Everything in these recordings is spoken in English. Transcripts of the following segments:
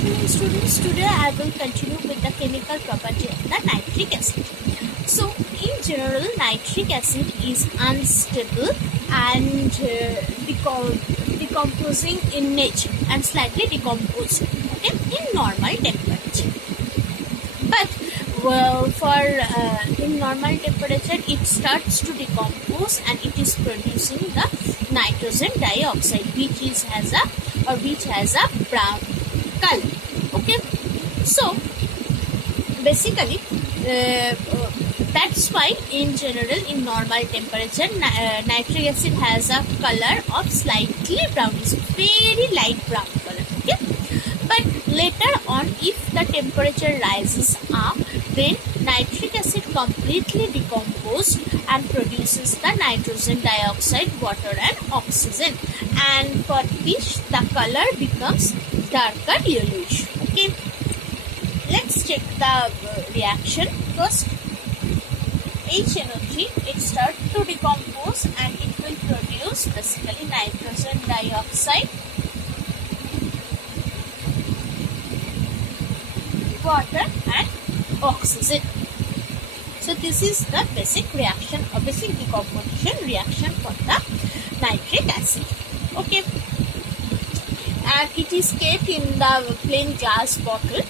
evening, students. Today I will continue with the chemical property of the nitric acid. So in general, nitric acid is unstable and decomposing in nature and slightly decomposed, okay, in normal temperature. But in normal temperature it starts to decompose and it is producing the nitrogen dioxide which has a brown color. Okay, so basically that's why in general in normal temperature nitric acid has a color of slightly brownish, very light brown color. Okay, but later on if the temperature rises up, then nitric acid completely decomposed and produces the nitrogen dioxide, water and oxygen, and for which the color becomes darker yellowish. Okay, let's check the reaction first. HNO3, it starts to decompose and it will produce basically nitrogen dioxide, water and oxygen. So this is the basic reaction or basic decomposition reaction for the nitric acid. Okay, and it is kept in the plain glass bottle.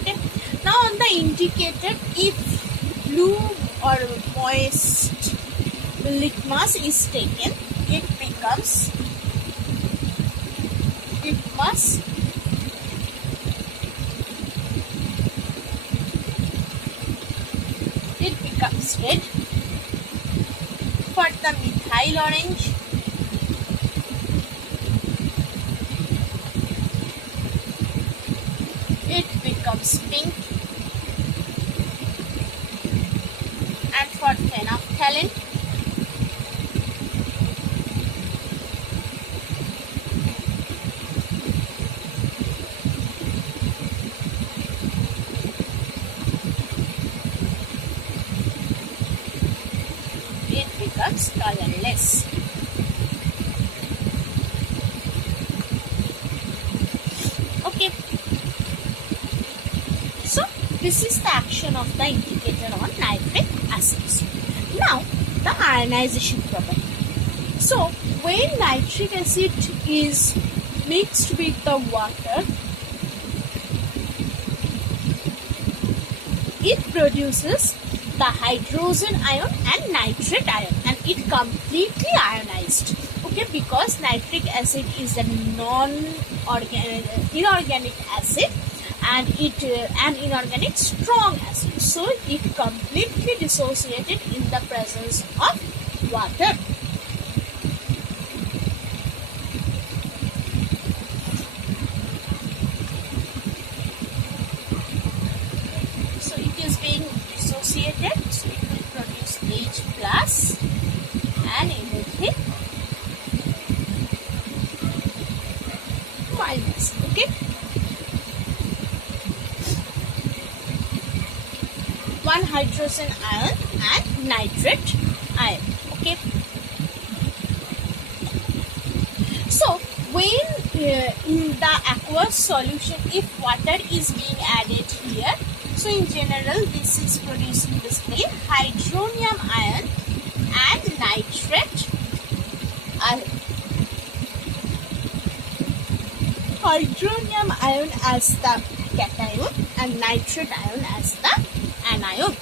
Okay, now on the indicator, if blue or moist litmus is taken, it becomes litmus. It becomes red. For the methyl orange, it becomes pink. And for phenolphthalein, it becomes colorless. Okay, so this is the action of the indicator on nitric acids. Now the ionization property. So when nitric acid is mixed with the water, it produces the hydrogen ion and nitrate ion, and it completely ionized. Okay, because nitric acid is a inorganic acid and it an inorganic strong acid, so it completely dissociated in the presence of water. So it is being dissociated, so it will produce H plus and anything minus. Okay, one hydrogen ion and nitrate ion. Okay, so when in the aqueous solution, if water is being added here, so in general this is producing basically hydronium ion and nitrate ion. Hydronium ion as the cation and nitrate ion as the anion.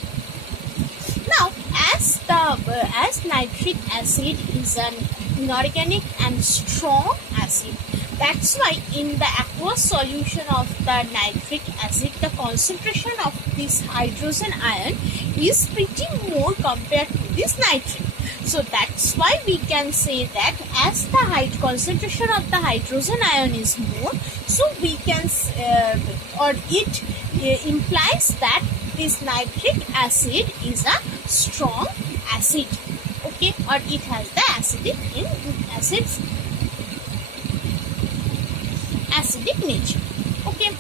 Now as nitric acid is an inorganic and strong acid, that's why in the aqueous solution of the nitric acid the concentration of this hydrogen ion is pretty more compared to this nitrate. So that's why we can say that as the concentration of the hydrogen ion is more, so we can it implies that this nitric acid is a strong acid. Okay, or it has the acidic nature. Okay,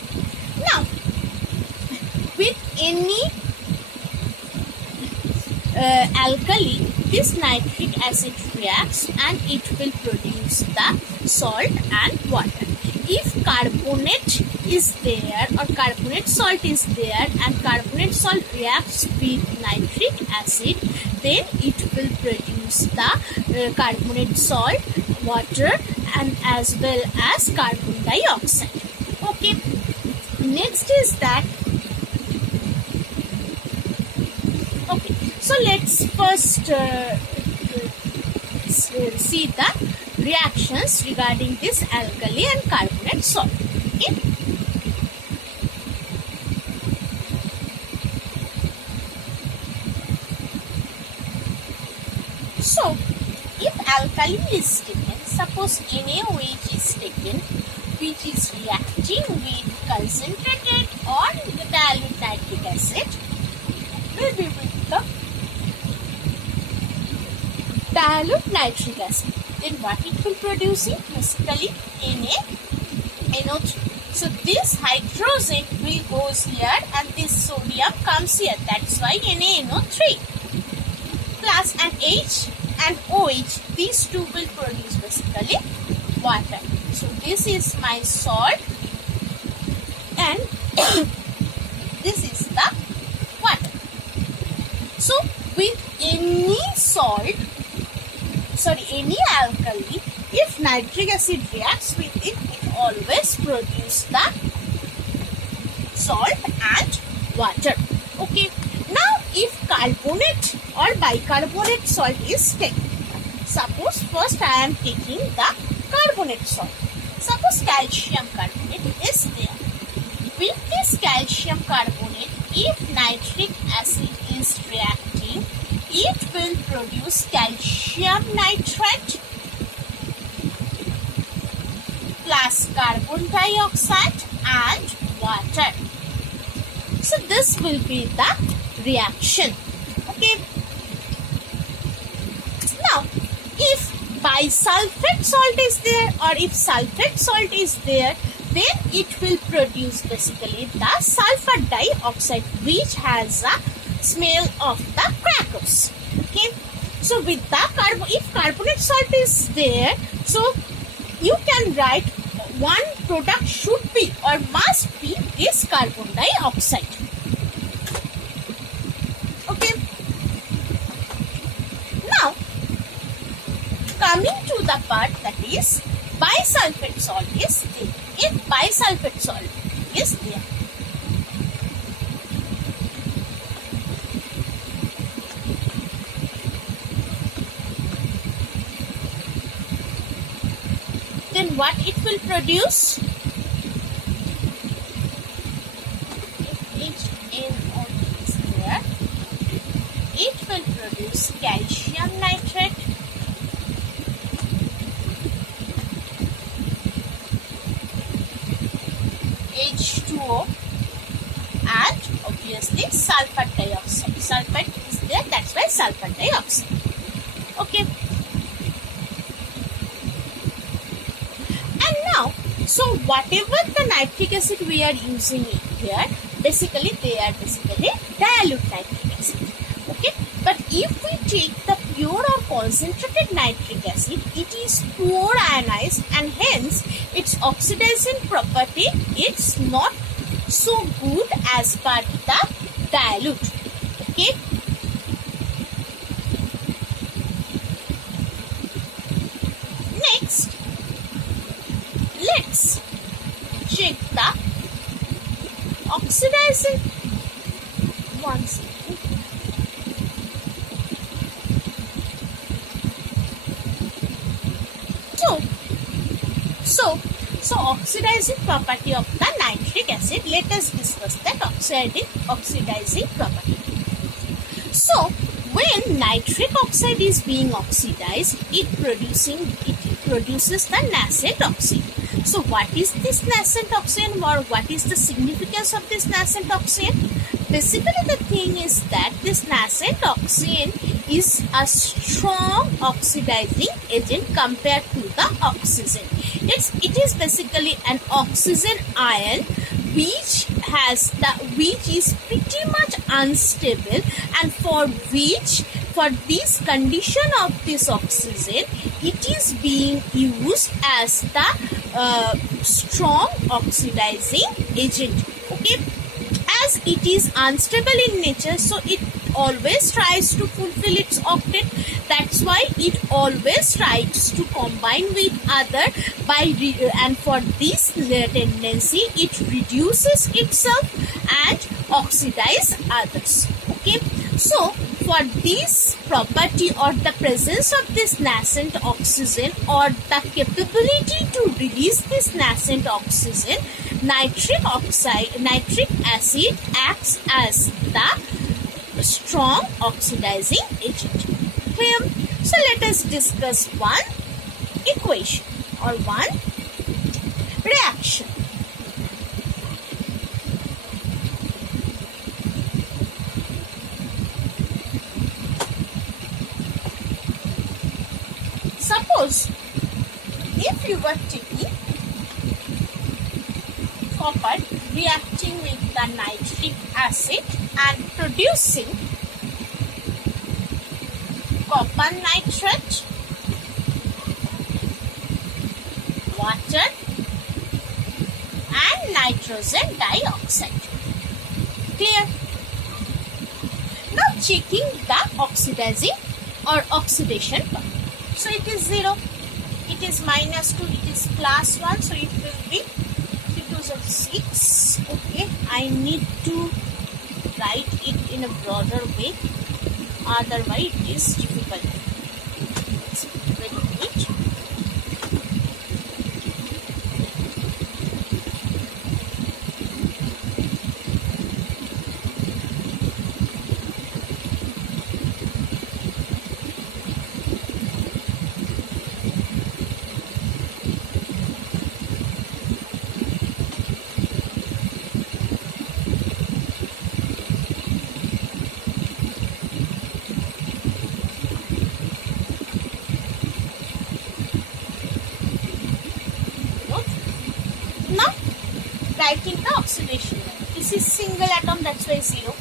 now with any alkali, this nitric acid reacts and it will produce the salt and water. If carbonate is there or carbonate salt is there and carbonate salt reacts with nitric acid, then it will produce the carbonate salt, water and as well as carbon dioxide. Okay, next is that, okay, so let's first see the reactions regarding this alkali and carbonate salt. Okay, so if alkali is taken, suppose NaOH is taken, which is reacting with concentrated or dilute nitric acid, maybe with the dilute nitric acid, then what it will produce is basically NaNO3. So this hydrogen will goes here and this sodium comes here. That's why NaNO3 plus an H and OH. These two will produce basically water. So this is my salt and this is the water. So with any salt, any alkali, if nitric acid reacts with it, it always produces the salt and water. Okay. Now, if carbonate or bicarbonate salt is taken, suppose first I am taking the carbonate salt. Suppose calcium carbonate is there. With this calcium carbonate, if nitric acid is reacting, it will produce calcium nitrate plus carbon dioxide and water. So this will be the reaction. Okay. Now, if bisulfate salt is there or if sulfate salt is there, then it will produce basically the sulfur dioxide, which has a smell of the crackers. Okay, so with the if carbonate salt is there, so you can write one product should be or must be this carbon dioxide. Okay, now coming to the part that is bisulfate salt is there. If bisulfate salt is there, then what it will produce? If HNO is there, it will produce calcium nitrate, H2O, and obviously sulfur dioxide. Sulfate is there, that's why sulfur dioxide. Okay. And now, so whatever the nitric acid we are using here, basically they are basically dilute nitric acid. Okay. But if we take the pure or concentrated nitric acid, it is pure ionized and hence its oxidizing property is not so good as per the dilute. Okay. Next, let's check the oxidizing. One second. So oxidizing property of the nitric acid, let us discuss that oxidizing property. So when nitric oxide is being oxidized, it produces the nascent oxide. So what is this nascent oxide or what is the significance of this nascent oxide? Basically the thing is that this nascent oxide is a strong oxidizing agent compared to the oxygen. It is basically an oxygen ion which is pretty much unstable, and for this condition of this oxygen, it is being used as the strong oxidizing agent. Okay, as it is unstable in nature, so it always tries to fulfill its octet. That's why it always tries to combine with other and for this tendency it reduces itself and oxidize others. Okay, so for this property or the presence of this nascent oxygen or the capability to release this nascent oxygen, nitric acid acts as the strong oxidizing agent. Clear? So let us discuss one equation or one reaction. Suppose if you were taking copper reacting with the nitric acid and producing copper nitrate, water and nitrogen dioxide. Clear? Now checking the oxidizing or oxidation power. So it is 0, it is -2, it is +1, so it will be 3 2s of 6. Okay, I need to write it in a broader way, otherwise it is difficult. It's very neat. Writing the oxidation level. This is single atom, that's why 0.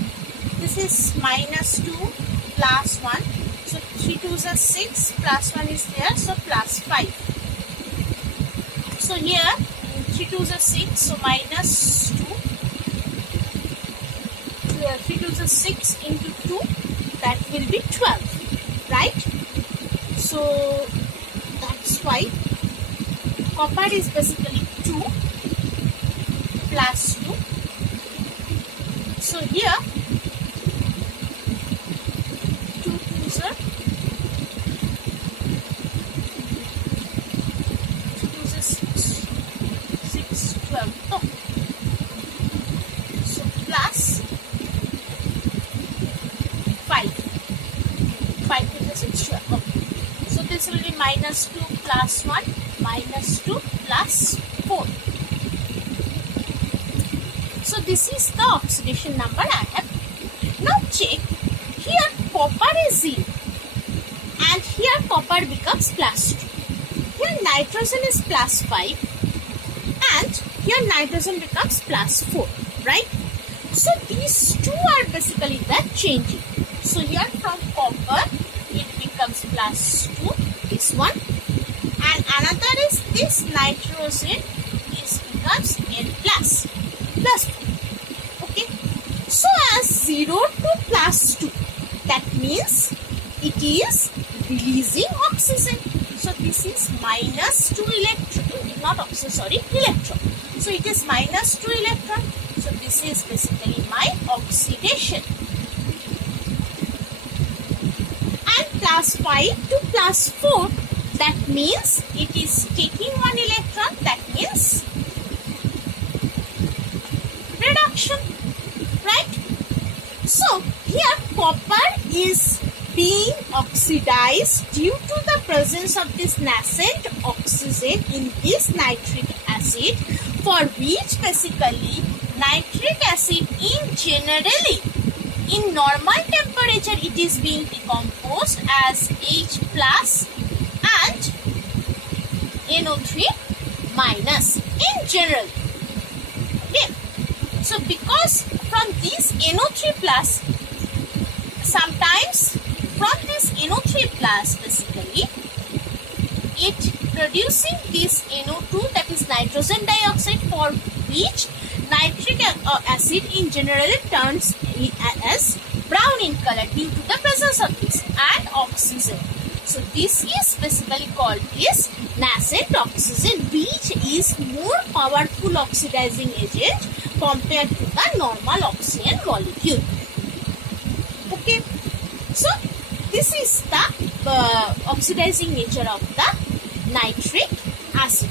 This is -2 +1. So 3 2s are 6, +1 is there, so +5. So here 3 2s are 6, so -2. 3 2s are 6 into 2, that will be 12. Right? So that's why copper is basically 2. +2. So here 2 2s are 6, 12. No. So plus 5. 5 to the 6, 12. Okay. So this will be -2 +1, -2 +4. So this is the oxidation number I have. Now check, here copper is 0 and here copper becomes +2. Here nitrogen is +5 and here nitrogen becomes +4, right? So these two are basically the changing. So here from copper it becomes +2, this one, and another is this nitrogen becomes N plus. Okay, so as 0 to +2, that means it is releasing oxygen. So this is -2 electron, not oxygen, sorry, electron. So it is -2 electron. So this is basically my oxidation. And +5 to +4, that means it is taking 1 electron, that means reduction, right? So here copper is being oxidized due to the presence of this nascent oxygen in this nitric acid, for which basically nitric acid generally in normal temperature it is being decomposed as H plus and NO3 minus in general. Okay. So because from this NO3 plus, sometimes from this NO3 plus basically it producing this NO2, that is nitrogen dioxide, for which nitric acid in general turns as brown in color due to the presence of this, and oxygen. So this is basically called is nascent oxygen, which is more powerful oxidizing agent compared to the normal oxygen molecule. Okay, so this is the oxidizing nature of the nitric acid.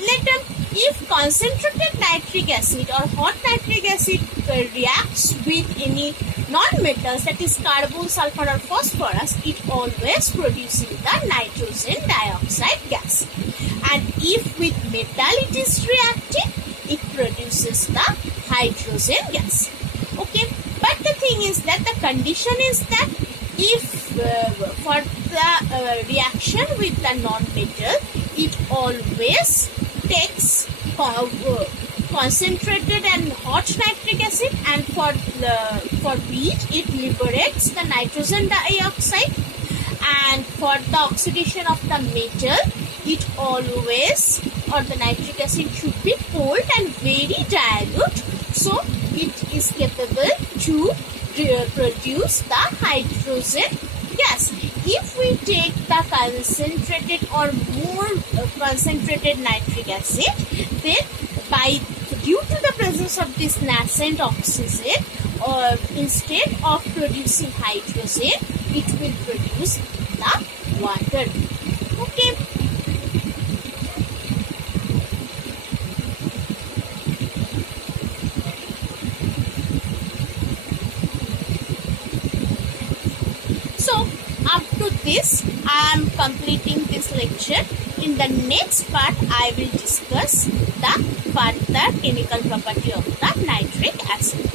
Later, if concentrated nitric acid or hot nitric acid reacts with any non-metals, that is carbon, sulfur or phosphorus, it always produces the nitrogen dioxide gas. And if with metal it is reacting, it produces the hydrogen gas. Okay, but the thing is that the condition is that if for the reaction with the non-metal, it always takes concentrated and hot nitric acid, and for which it liberates the nitrogen dioxide, and for the oxidation of the metal, it always, or the nitric acid should be cold and very dilute, so it is capable to produce the hydrogen gas. If we take the concentrated or more concentrated nitric acid, then due to the presence of this nascent oxygen, instead of producing hydrogen, it will produce the water. Okay. So, up to this, I am completing this lecture. In the next part, I will discuss the further chemical property of the nitric acid.